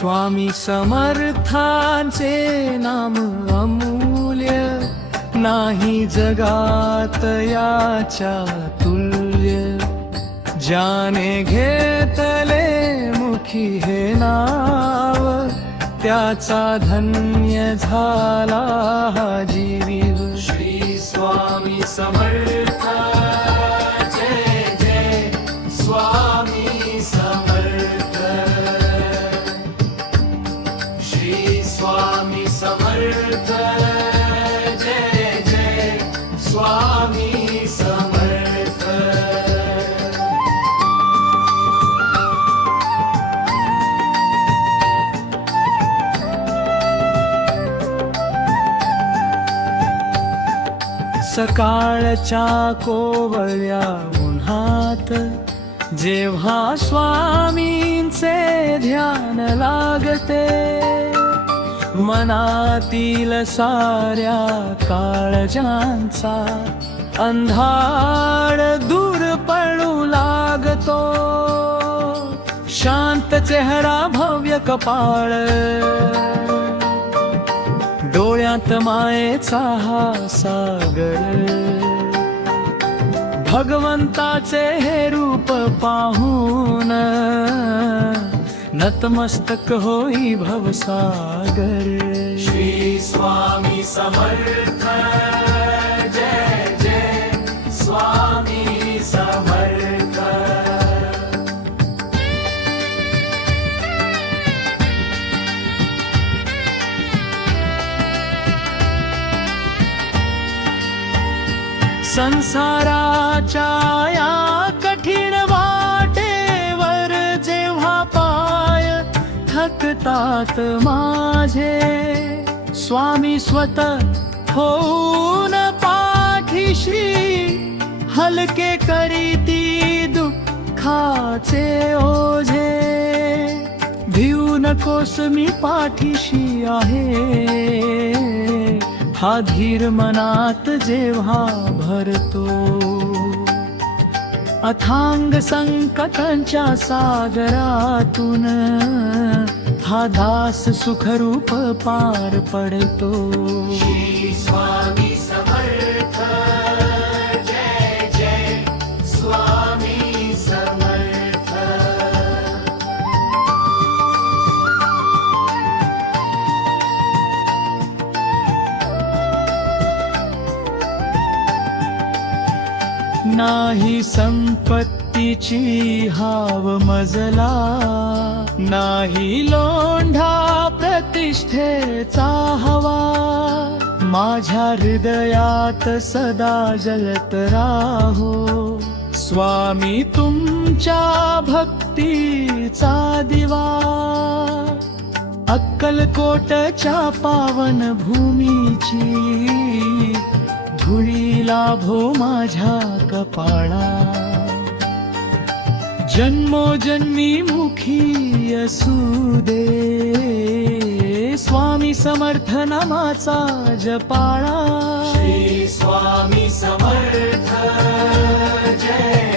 स्वामी समर्थांचे नाम अमूल्य, नाही जगात याच्या तुल्य. ज्याने घेतले मुखी हे नाव, त्याचा धन्य झाला हा जीव. श्री स्वामी समर्थ जय जय स्वामी समर्थ. श्री स्वामी समर्थ जय जय स्वामी समर्थ. सकाळच्या कोवळ्या उन्हात जेव्हा स्वामींचे ध्यान लागते, मनातील साऱ्या काळजांचा अंधार दूर पळू लागतो. शांत चेहरा भव्य कपाळ, डोळ्यात मायेचा हा सागर. भगवंताचे हे रूप पाहून नतमस्तक होई भवसागर. श्री स्वामी समर्थ जय जय स्वामी समर्थ. संसाराच्या या कठीण वाटेवर जेव्हा पाय थकतात माझे, स्वामी स्वतः होऊन पाठीशी हलके करीती दुःखाचे ओझे. भिऊ नकोस मी पाठीशी आहे, हा धीर मनात जेव्हा भरतो. अथांग संकटांच्या सागरातून हा दास सुखरूप पार पडतो. श्री स्वामी समर्थ जय जय स्वामी समर्थ. नाही संपत्तीची हाव मजला, नाही लोंढा प्रतिष्ठेचा हवा. माझ्या हृदयात सदा जलत राहो, स्वामी तुमच्या भक्तीचा दिवा. अक्कलकोटच्या पावन भूमीची धुळी लाभो माझ्या कपाळा. जन्मोजन्मी मुखी असू दे, स्वामी समर्थ नामाचा जपाळा. श्री स्वामी समर्थ जय